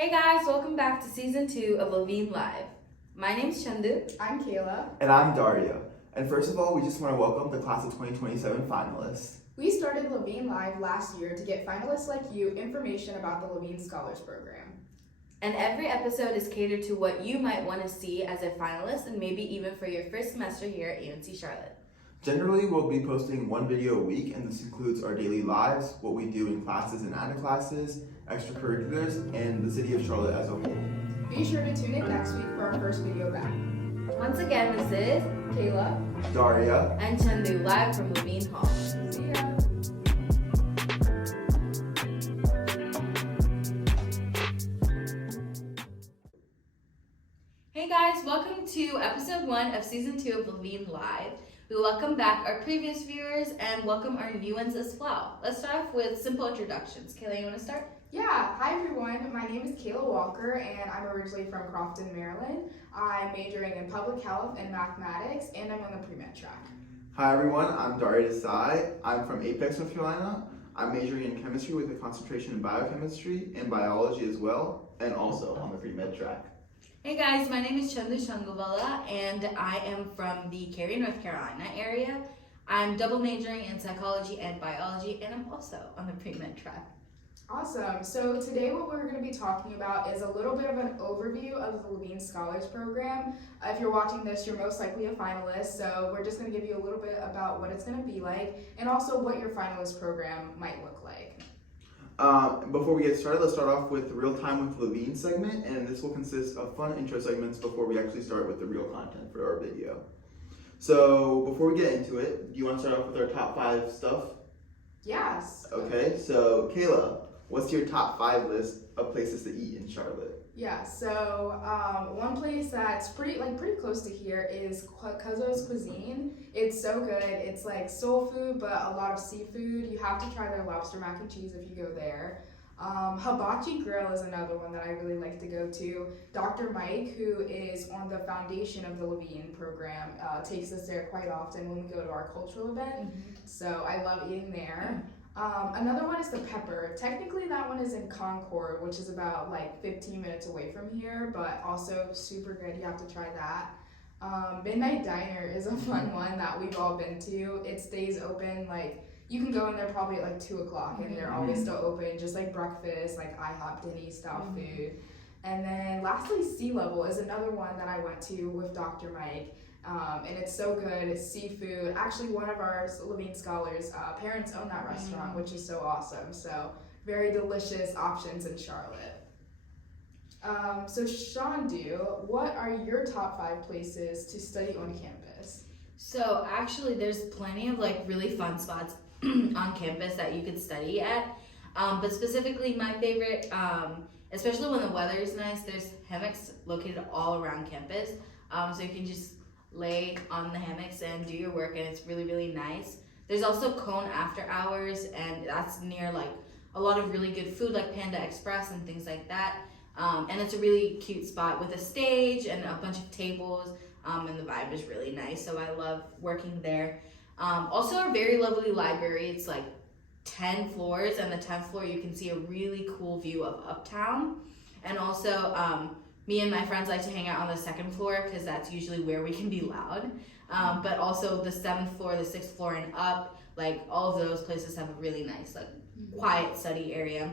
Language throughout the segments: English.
Hey guys, welcome back to season 2 of Levine Live. My name's Chandu. I'm Kayla. And I'm Daria. And first of all, we just want to welcome the class of 2027 finalists. We started Levine Live last year to get finalists like you information about the Levine Scholars Program. And every episode is catered to what you might want to see as a finalist and maybe even for your first semester here at UNC Charlotte. Generally, we'll be posting one video a week, and this includes our daily lives, what we do in classes and out of classes, extracurriculars, and the city of Charlotte as a whole. Be sure to tune in next week for our first video back. Once again, this is Kayla, Daria, and Chandu live from Levine Hall. see ya. Hey guys, welcome to episode 1 of season 2 of Levine Live. We welcome back our previous viewers and welcome our new ones as well. Let's start off with simple introductions. Kayla, you want to start? Yeah, hi everyone. My name is Kayla Walker and I'm originally from Crofton, Maryland. I'm majoring in public health and mathematics and I'm on the pre-med track. Hi everyone, I'm Daria Desai. I'm from Apex, North Carolina. I'm majoring in chemistry with a concentration in biochemistry and biology as well, and also on the pre-med track. Hey guys, my name is Chandu Shangovala and I am from the Cary, North Carolina area. I'm double majoring in psychology and biology and I'm also on the pre-med track. Awesome. So today what we're going to be talking about is a little bit of an overview of the Levine Scholars Program. If you're watching this, you're most likely a finalist, so we're just going to give you a little bit about what it's going to be like and also what your finalist program might look like. Before we get started, let's start off with the Real Time with Levine segment, and this will consist of fun intro segments before we actually start with the real content for our video. So before we get into it, do you want to start off with our top 5 stuff? Yes. Okay, so Kayla, what's your top 5 list of places to eat in Charlotte? Yeah, so one place that's pretty close to here is Cuzzo's Cuisine. It's so good. It's like soul food, but a lot of seafood. You have to try their lobster mac and cheese if you go there. Hibachi Grill is another one that I really like to go to. Dr. Mike, who is on the foundation of the Levine program, takes us there quite often when we go to our cultural event. So I love eating there. Another one is the Pepper. Technically that one is in Concord, which is about like 15 minutes away from here, but also super good. You have to try that. Midnight Diner is a fun one that we've all been to. It stays open, like you can go in there probably at like 2 o'clock and they're always still open, just like breakfast, like IHOP, Denny's style food. And then lastly, Sea Level is another one that I went to with Dr. Mike. And it's so good. It's seafood. Actually, one of our Levine Scholars' parents own that restaurant, which is so awesome. So very delicious options in Charlotte. So Shandu, what are your top 5 places to study on campus? So actually there's plenty of like really fun spots on campus that you could study at. But specifically my favorite, especially when the weather is nice, there's hammocks located all around campus. So you can just lay on the hammocks and do your work and it's really, really nice. There's also Cone After Hours and that's near like a lot of really good food like Panda Express and things like that. And it's a really cute spot with a stage and a bunch of tables and the vibe is really nice. So I love working there. Also a very lovely library. It's like 10 floors and the 10th floor you can see a really cool view of Uptown. And also me and my friends like to hang out on the 2nd floor because that's usually where we can be loud. But also the 7th floor, the 6th floor and up, like all of those places have a really nice like quiet study area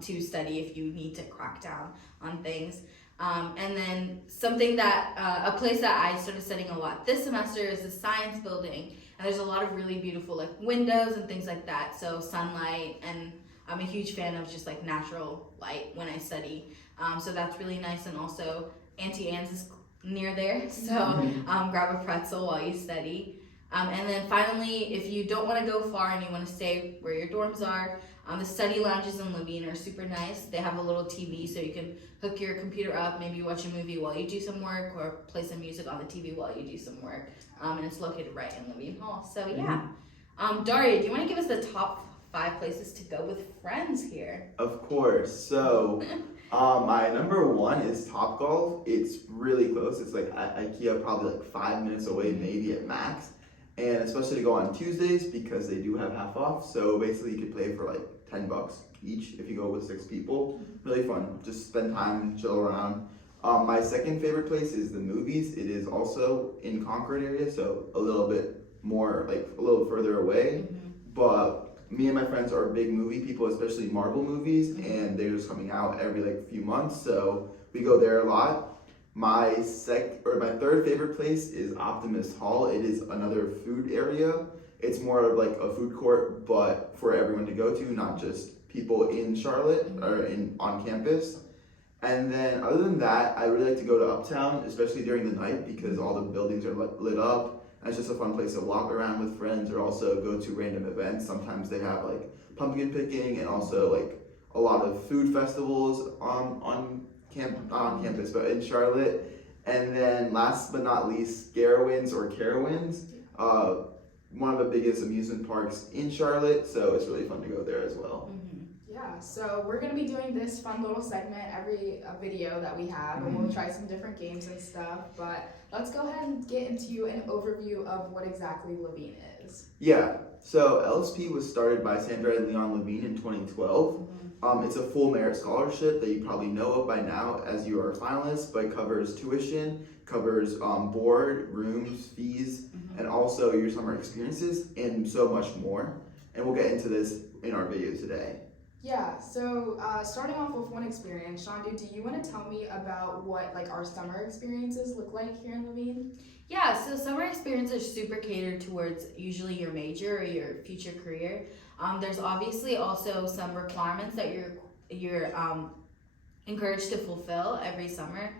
to study if you need to crack down on things. And then something that, a place that I started studying a lot this semester is the science building. And there's a lot of really beautiful like windows and things like that. So sunlight, and I'm a huge fan of just like natural light when I study. So that's really nice. And also Auntie Anne's is near there. So grab a pretzel while you study. And then finally, if you don't want to go far and you want to stay where your dorms are, the study lounges in Levine are super nice. They have a little TV so you can hook your computer up, maybe watch a movie while you do some work or play some music on the TV while you do some work. And it's located right in Levine Hall. So yeah. Daria, do you want to give us the top 5 places to go with friends here? Of course. So my number 1 is Topgolf. It's really close. It's like IKEA, probably like 5 minutes away, maybe at max. And especially to go on Tuesdays because they do have half off. So basically you could play for like $10 each if you go with 6 people. Really fun. Just spend time, chill around. My second favorite place is the movies. It is also in Concord area, so a little bit more, like a little further away. But me and my friends are big movie people, especially Marvel movies, and they're just coming out every like few months, so we go there a lot. My third favorite place is Optimist Hall. It is another food area. It's more of like a food court, but for everyone to go to, not just people in Charlotte or on campus. And then other than that, I really like to go to Uptown, especially during the night because all the buildings are lit up. And it's just a fun place to walk around with friends or also go to random events. Sometimes they have like pumpkin picking and also like a lot of food festivals on campus, but in Charlotte. And then last but not least, Carowinds, one of the biggest amusement parks in Charlotte. So it's really fun to go there as well. Yeah, so we're going to be doing this fun little segment every video that we have, and we'll try some different games and stuff, but let's go ahead and get into an overview of what exactly Levine is. Yeah, so LSP was started by Sandra and Leon Levine in 2012. It's a full merit scholarship that you probably know of by now as you are a finalist, but covers tuition, covers board, rooms, fees, and also your summer experiences, and so much more. And we'll get into this in our video today. Yeah, so starting off with one experience, Shondu, do you want to tell me about what like our summer experiences look like here in Levine? Yeah, so summer experiences are super catered towards usually your major or your future career. There's obviously also some requirements that you're encouraged to fulfill every summer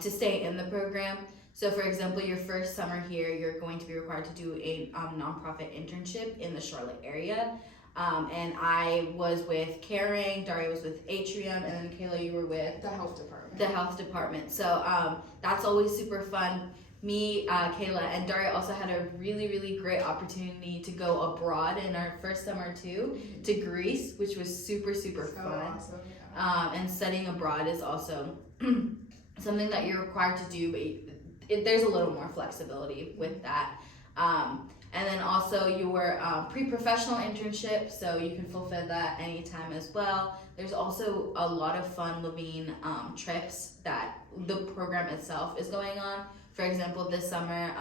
to stay in the program. So for example, your first summer here, you're going to be required to do a nonprofit internship in the Charlotte area. And I was with Caring, Daria was with Atrium, and then Kayla, you were with the health department. The health department. So that's always super fun. Me, Kayla, and Daria also had a really, really great opportunity to go abroad in our first summer too, to Greece, which was super, super fun. Awesome, yeah. And studying abroad is also something that you're required to do, but there's a little more flexibility with that. And then also your pre-professional internship, so you can fulfill that anytime as well. There's also a lot of fun Levine trips that the program itself is going on. For example, this summer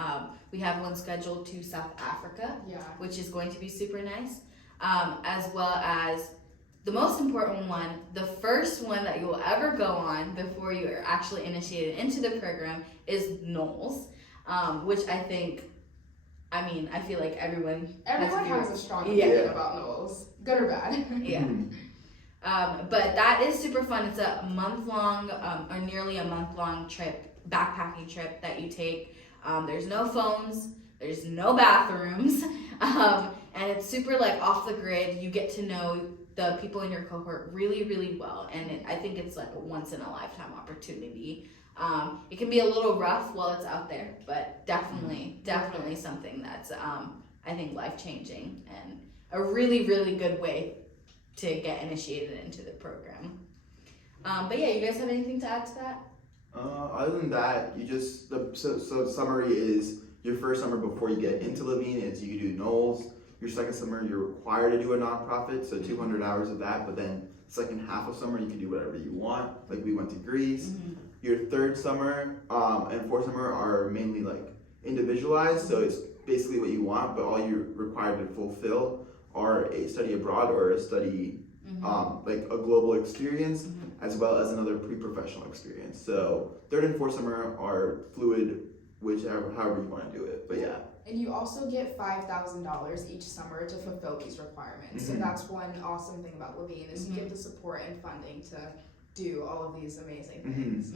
we have one scheduled to South Africa, which is going to be super nice, as well as the most important one, the first one that you will ever go on before you are actually initiated into the program is Knowles, which I feel like everyone has a strong opinion about Knowles, good or bad. Yeah. But that is super fun. It's a month-long, or nearly a month-long trip, backpacking trip that you take. There's no phones, there's no bathrooms, and it's super like off the grid. You get to know the people in your cohort really, really well, and I think it's like a once-in-a-lifetime opportunity. It can be a little rough while it's out there, but definitely something that's I think life-changing and a really, really good way to get initiated into the program. But yeah, you guys have anything to add to that? Other than that, so summary is your first summer before you get into Levine is you do Knowles. Your second summer, you're required to do a nonprofit, so 200 hours of that, but then second half of summer, you can do whatever you want. Like we went to Greece. Your third summer and fourth summer are mainly like individualized, so it's basically what you want, but all you're required to fulfill are a study abroad or a study like a global experience, as well as another pre-professional experience. So third and fourth summer are fluid, however you want to do it, but yeah. And you also get $5,000 each summer to fulfill these requirements. So that's one awesome thing about Levine is you get the support and funding to do all of these amazing things.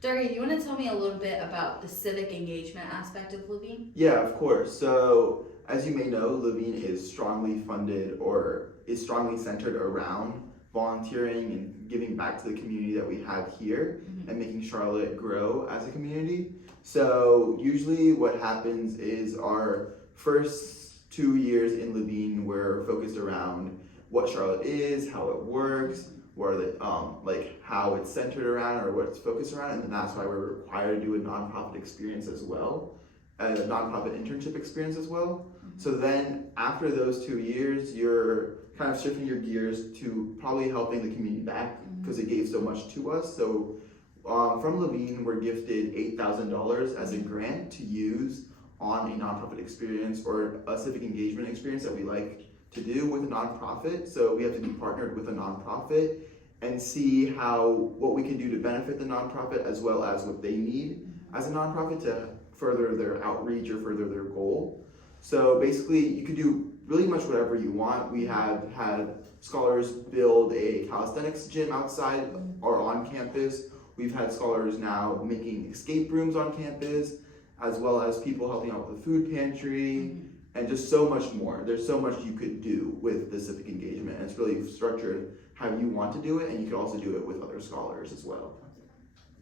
Daria, you want to tell me a little bit about the civic engagement aspect of Levine? Yeah, of course. So as you may know, Levine is strongly funded or is strongly centered around volunteering and giving back to the community that we have here and making Charlotte grow as a community. So usually what happens is our first 2 years in Levine, we're focused around what Charlotte is, how it works, what are the like how it's centered around or what it's focused around, and then that's why we're required to do a nonprofit experience as well, a nonprofit internship experience as well. So then after those 2 years, you're kind of shifting your gears to probably helping the community back because it gave so much to us. So from Levine, we're gifted $8,000 as a grant to use on a nonprofit experience or a civic engagement experience that we like to do with a nonprofit. So we have to be partnered with a nonprofit and see what we can do to benefit the nonprofit as well as what they need as a nonprofit to further their outreach or further their goal. So basically, you could do really much whatever you want. We have had scholars build a calisthenics gym outside or on campus. We've had scholars now making escape rooms on campus, as well as people helping out with the food pantry, and just so much more. There's so much you could do with the civic engagement, and it's really structured how you want to do it, and you could also do it with other scholars as well.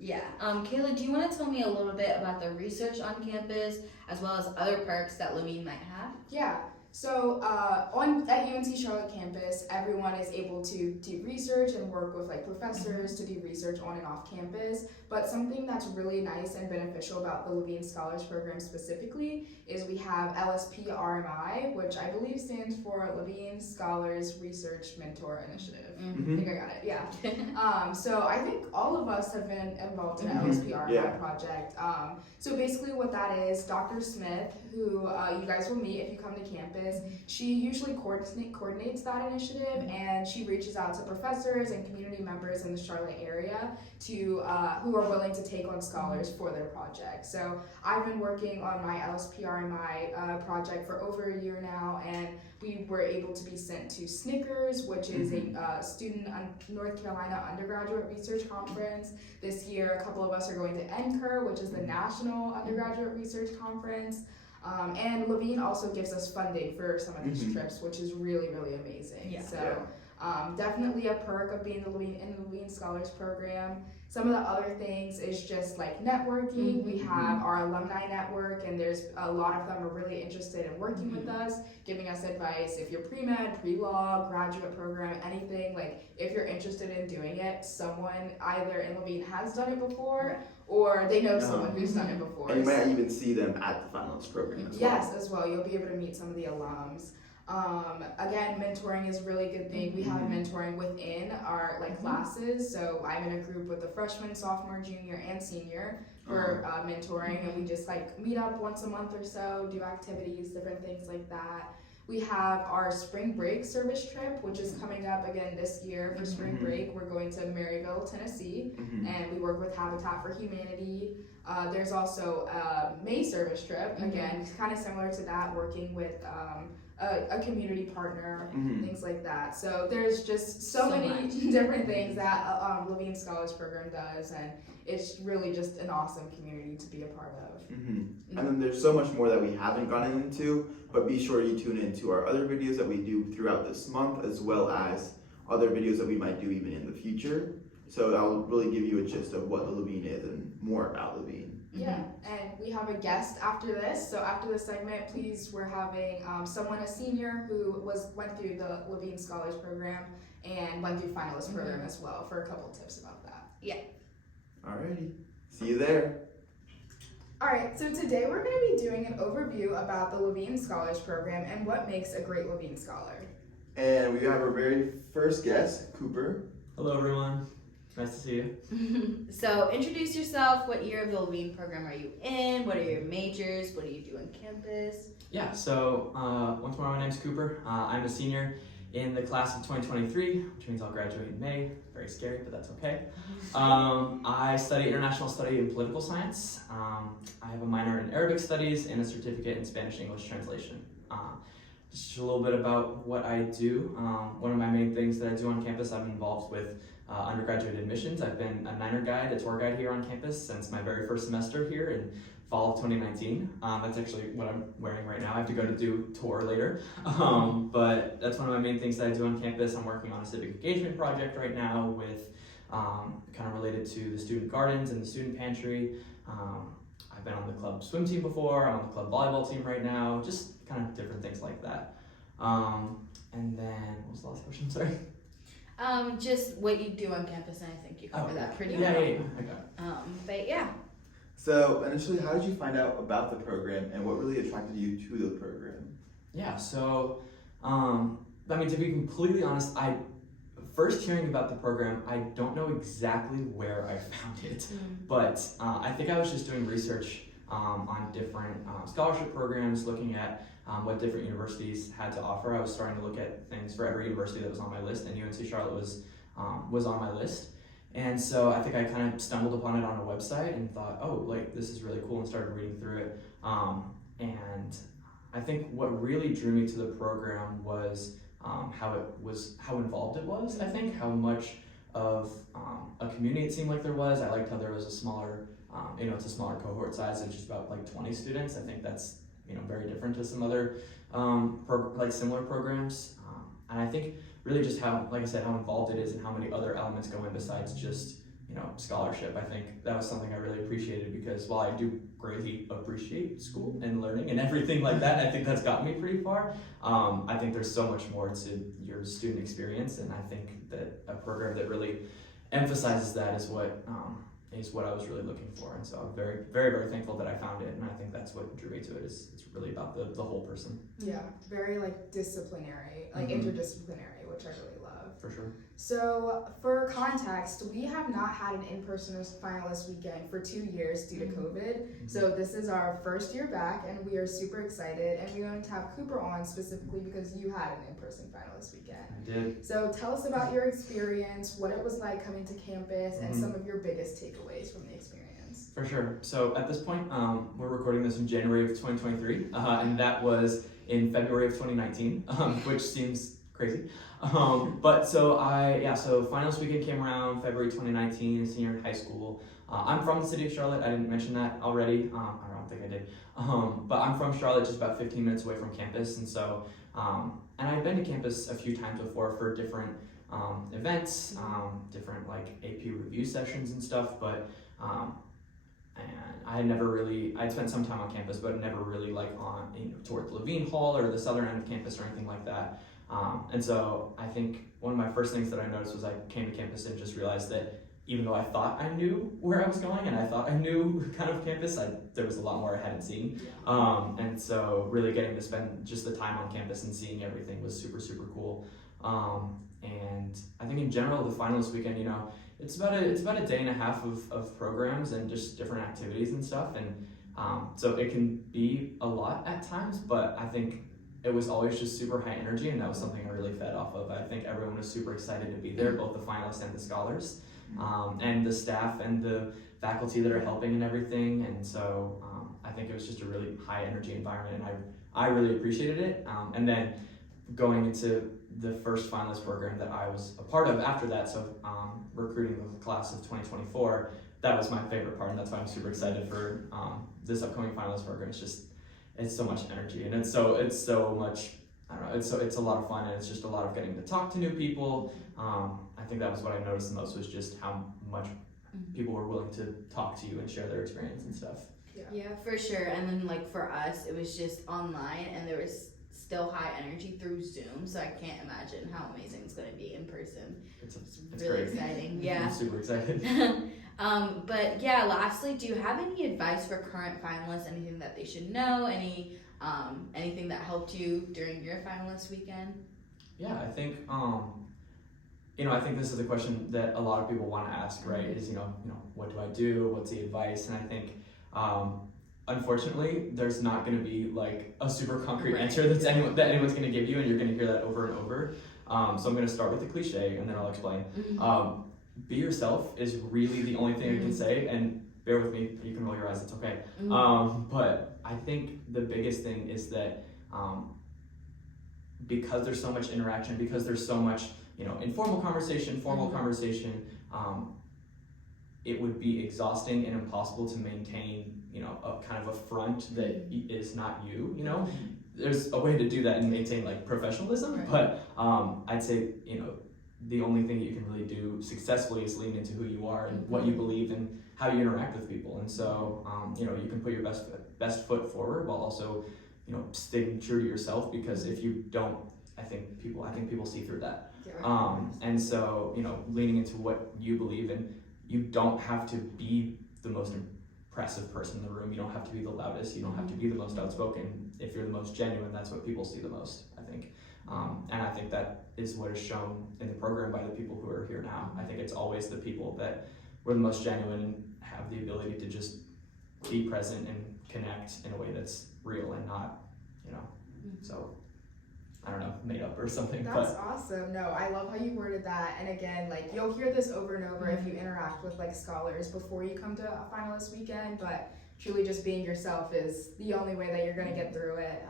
Yeah. Kayla, do you want to tell me a little bit about the research on campus as well as other perks that Levine might have? Yeah. So at UNC Charlotte campus, everyone is able to do research and work with like professors to do research on and off campus. But something that's really nice and beneficial about the Levine Scholars Program specifically is we have LSP RMI, which I believe stands for Levine Scholars Research Mentor Initiative. I think I got it. Yeah. So I think all of us have been involved in the LSP RMI project. So basically, what that is, Dr. Smith, who you guys will meet if you come to campus, she usually coordinates that initiative, and she reaches out to professors and community members in the Charlotte area to who are willing to take on scholars for their project. So I've been working on my LSPRMI project for over a year now, and we were able to be sent to Snickers, which is a student North Carolina undergraduate research conference. This year, a couple of us are going to NCUR, which is the National Undergraduate Research Conference. And Levine also gives us funding for some of these trips, which is really, really amazing. Yeah. So definitely a perk of being in the Levine Scholars Program. Some of the other things is just like networking. We have our alumni network, and there's a lot of them are really interested in working with us, giving us advice. If you're pre-med, pre-law, graduate program, anything, like if you're interested in doing it, someone either in Levine has done it before or they know someone who's done it before. And you might even see them at the finalist program as well. Yes, as well. You'll be able to meet some of the alums. Again, mentoring is a really good thing. We have mentoring within our classes. So I'm in a group with the freshman, sophomore, junior, and senior for mentoring, and we just meet up once a month or so, do activities, different things like that. We have our spring break service trip, which is coming up again this year for spring break. We're going to Maryville, Tennessee, and we work with Habitat for Humanity. There's also a May service trip, again, kind of similar to that, working with a community partner, things like that. So there's just so many different things that Levine Scholars Program does, and it's really just an awesome community to be a part of. And then there's so much more that we haven't gotten into, but be sure you tune into our other videos that we do throughout this month, as well as other videos that we might do even in the future. So that will really give you a gist of what the Levine is and more about Levine. Yeah, and we have a guest after this. So after this segment, we're having someone, a senior, who went through the Levine Scholars Program and went through finalist program as well, for a couple tips about that. Yeah. Alrighty, see you there. Alright, so today we're going to be doing an overview about the Levine Scholars Program and what makes a great Levine Scholar. And we have our very first guest, Cooper. Hello everyone, nice to see you. So introduce yourself. What year of the Levine program are you in? What are your majors? What do you do on campus? Yeah, so once more, my name's Cooper. I'm a senior in the class of 2023, which means I'll graduate in May. Very scary, but that's okay. I study international study and political science. I have a minor in Arabic studies and a certificate in Spanish-English translation. Just a little bit about what I do. One of my main things that I do on campus, I'm involved with undergraduate admissions. I've been a Niner guide, a tour guide here on campus since my very first semester here in fall of 2019. That's actually what I'm wearing right now. I have to go to do tour later. But that's one of my main things that I do on campus. I'm working on a civic engagement project right now with kind of related to the student gardens and the student pantry. I've been on the club swim team before, I'm on the club volleyball team right now, just kind of different things like that. And then, what was the last question, sorry? Just what you do on campus, and I think you covered that pretty well. Yeah, okay. But yeah. So initially, how did you find out about the program and what really attracted you to the program? Yeah, so I mean, to be completely honest, I first hearing about the program, I don't know exactly where I found it, but I think I was just doing research on different scholarship programs, looking at what different universities had to offer. I was starting to look at things for every university that was on my list, and UNC Charlotte was on my list. And so I think I kind of stumbled upon it on a website and thought, oh, like this is really cool, and started reading through it. And I think what really drew me to the program was how involved it was. I think how much of a community it seemed like there was. I liked how there was a smaller, it's a smaller cohort size of just about like 20 students. I think that's very different to some other similar programs. And I think really just how, like I said, how involved it is and how many other elements go in besides just scholarship. I think that was something I really appreciated, because while I do greatly appreciate school and learning and everything like that, I think that's gotten me pretty far. I think there's so much more to your student experience, and I think that a program that really emphasizes that is what I was really looking for. And so I'm very, very, very thankful that I found it, and I think that's what drew me to it. Is it's really about the whole person. Yeah, very like disciplinary, like interdisciplinary, which I really love. For sure. So for context, we have not had an in-person finalist weekend for 2 years due to COVID. So this is our first year back, and we are super excited, and we're going to have Cooper on specifically because you had an in-person finalist weekend. I did. So tell us about your experience, what it was like coming to campus, and some of your biggest takeaways from the experience. For sure. So at this point, we're recording this in January of 2023, and that was in February of 2019, which seems crazy. So finals weekend came around February 2019, senior in high school. I'm from the city of Charlotte. I didn't mention that already. I don't think I did. But I'm from Charlotte, just about 15 minutes away from campus. And so, and I've been to campus a few times before for different events, different like AP review sessions and stuff. But and I had never really, I'd spent some time on campus, but never really like on towards Levine Hall or the southern end of campus or anything like that. And so I think one of my first things that I noticed was I came to campus and just realized that even though I thought I knew where I was going and I thought I knew kind of campus, there was a lot more I hadn't seen. And so really getting to spend just the time on campus and seeing everything was super, super cool. And I think in general, the finalist weekend, it's about a day and a half of programs and just different activities and stuff. And so it can be a lot at times, but I think it was always just super high energy, and that was something I really fed off of. I think everyone was super excited to be there, both the finalists and the scholars, and the staff and the faculty that are helping and everything. And so I think it was just a really high energy environment, and I really appreciated it. And then going into the first finalist program that I was a part of after that, so recruiting the class of 2024, that was my favorite part, and that's why I'm super excited for this upcoming finalist program. It's so much energy, and it's so much, I don't know, it's a lot of fun, and it's just a lot of getting to talk to new people. I think that was what I noticed the most, was just how much people were willing to talk to you and share their experience and stuff. Yeah, for sure. And then like for us, it was just online, and there was still high energy through Zoom, so I can't imagine how amazing it's going to be in person. It's really great. Exciting. Yeah. I'm super excited. But yeah, lastly, do you have any advice for current finalists? Anything that they should know? Anything that helped you during your finalist weekend? Yeah, I think I think this is the question that a lot of people want to ask, right? Is what do I do? What's the advice? And I think unfortunately, there's not going to be like a super concrete answer that anyone's going to give you, and you're going to hear that over and over. So I'm going to start with the cliche, and then I'll explain. Be yourself is really the only thing I can say, and bear with me, you can roll your eyes, it's okay. But I think the biggest thing is that because there's so much interaction, because there's so much informal conversation, formal conversation, it would be exhausting and impossible to maintain a kind of a front that is not you. There's a way to do that and maintain like professionalism, but I'd say the only thing that you can really do successfully is lean into who you are and what you believe and how you interact with people. And so you can put your best foot forward while also staying true to yourself, because if you don't, I think people see through that. And so leaning into what you believe in. You don't have to be the most impressive person in the room. You don't have to be the loudest. You don't have to be the most outspoken. If you're the most genuine, that's what people see the most, I think. And I think that is what is shown in the program by the people who are here now. I think it's always the people that were the most genuine and have the ability to just be present and connect in a way that's real and not, so I don't know, made up or something. That's awesome. No, I love how you worded that. And again, like you'll hear this over and over if you interact with like scholars before you come to a finalist weekend, but truly just being yourself is the only way that you're going to get through it.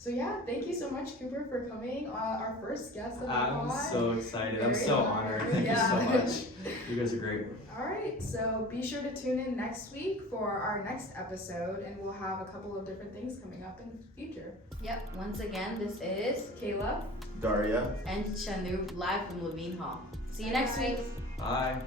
So yeah, thank you so much, Cooper, for coming. Our first guest of the pod. I'm so excited. I'm Very so honored. Thank you so much. You guys are great. All right, so be sure to tune in next week for our next episode, and we'll have a couple of different things coming up in the future. Yep. Once again, this is Kayla, Daria. and Chandu live from Levine Hall. See you next week. Bye.